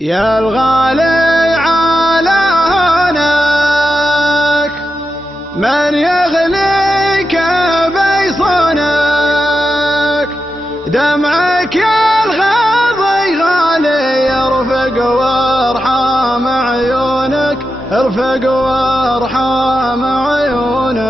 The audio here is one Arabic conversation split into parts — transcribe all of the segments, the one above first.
يا الغالي على هونك من يغليك بيصونك، دمعك يا الغاضي غالي يرفق وارحام عيونك، ارفق وارحام عيونك.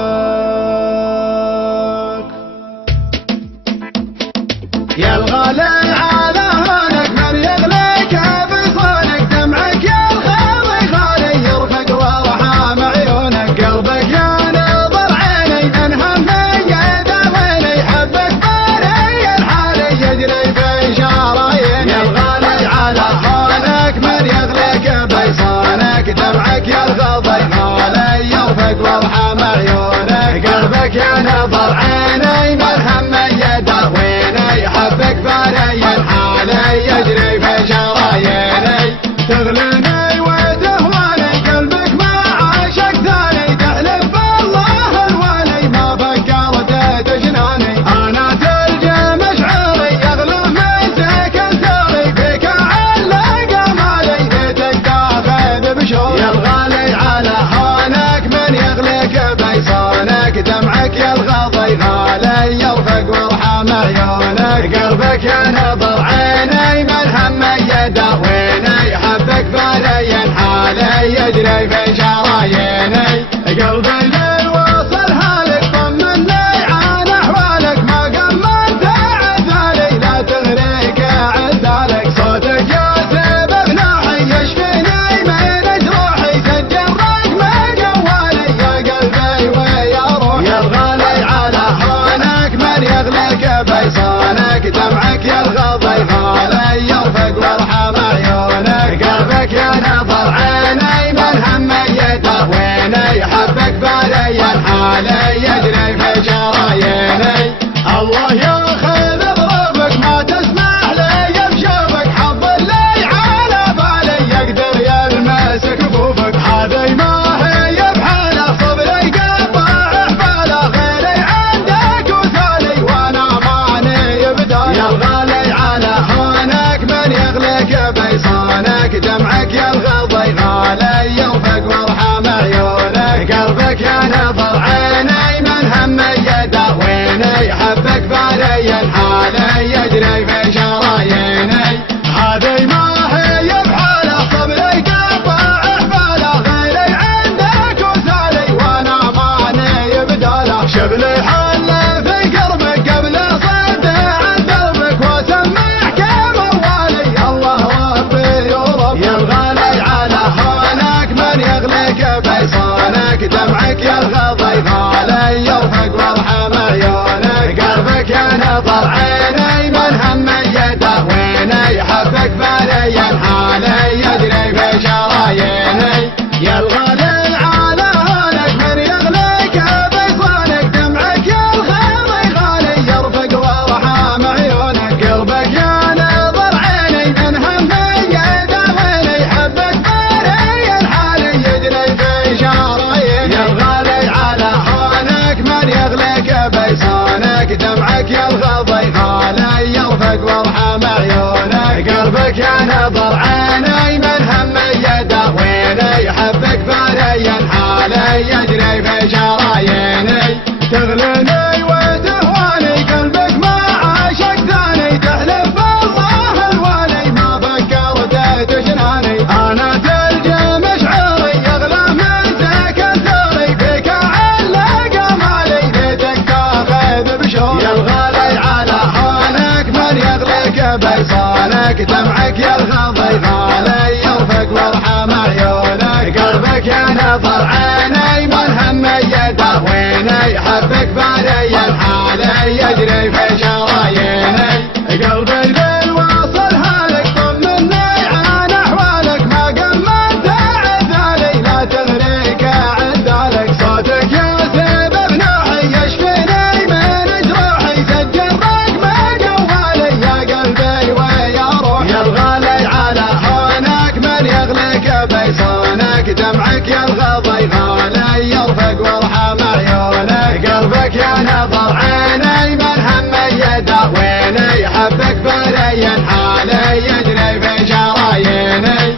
يا الغالي على هونك من يغليك بيصونك، دمعك يا الغاضي غالي يرفق وارحام عيونك، قلبك يا نظر عيني من همي يداويني، حبك باري الحالي يجري في شراييني. يا الغالي على هونك من يغليك بيصونك، دمعك يا الغاضي غالي يرفق وارحام عيونك، قلبك يا نظر عيني من همي يداويني، حبك باري الحالي يجري في شراييني. تغليني وتهواني قلبك ما عاشق ثاني، تحلف بالله الوالي ما فكرت تجناني، انا تلجى مشعري يغلى من سكن ساري، فيك علق امالي بيتك تاخذ بشوق. يا الغالي على هونك من يغليك بيصونك، دمعك يا الغاضي غالي يرفق وارحام عيونك، قلبك يا نظر عيني من همي يداويني، حبك باري الحالي يجري في شراييني. قلبي للوصل هالك طمني عن احوالك، ما قمنت عذالي لا تغريك عذالك، صوتك يا سبب ناحي يشفيني من جروحي، تتجرح ما قوالي يا قلبي ويا روحي. يا الغالي على هونك من يغليك بيصونك، دمعك يا الغاضي غالي يرفق وارحام عيونك، قلبك يا نظر عيني من همي يداويني، حبك باري الحالي يجري في شراييني. الله ياخذ ظروفك ما تسمح لي بشوفك، حظ اللي على بالي يقدر يلمس كفوفك، هذي ما هي بحاله صبري قطع حباله، غيري عندك وثالي وانا ماني بداله. يا الغالي على هونك من يغليك بيصونك، دمعك يا الغاضي غالي يرفق وارحام عيونك، قلبك يا نظر عيني من همي يداويني، حبك باري الحالي يجري في شراييني. هذي ما هي بحاله صبري قطع حباله، غيري عندك وثالي وانا ماني بداله، شبلي حل في قربك قبل صد عن دربك، وسمعك موالي الله ربي ورب. يا الغالي على هونك من يغليك بيصونك، دمعك يا الغاضي غالي يرفق وارحام عيونك، قلبك يا نظر عيني من همي يداويني، حبك باري الحالي يجري في شراييني. يا الغالي على هونك من يغليك بيصونك، دمعك يا الغاضي غالي يرفق وارحام عيونك، قلبك يا نظر عيني من همي يداويني، حبك باري الحالي يجري في شراييني. يا الغالي على هونك من يغليك بيصونك، دمعك يا الغاضي غالي يرفق وارحام عيونك، قلبك يا نظر عيني من همي يداويني، حبك باري الحالي يجري في شراييني. تغليني وتهواني قلبك ما عاشق ثاني، تحلف بالله الوالي ما فكرت تجناني، انا تلجى مشعري يغلى من سكن ثاري، فيك علق امالي بيتك تاخذ بشوق. يا الغالي على هونك من يغليك بيصونك، دمعك يا الغاضي غالي يرفق وارحام عيونك، قلبك يا نظر عيني من همي يداويني، حبك باري الحالي يجري في شراييني. قلبي للوصل هالك طمني عن احوالك، ما قمنت عذالي لا تغريك عذالك، صوتك يا سبب نوحي يشفيني من جروحي، تتجرح ما قوالي يا قلبي ويا روحي. يا الغالي على هونك من يغليك بيصونك، دمعك يا الغاضي غالي يرفق وارحام عيونك، قلبك يا نظر عيني من همي يداويني، حبك باري الحالي يجري في شراييني.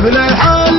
حبل الحال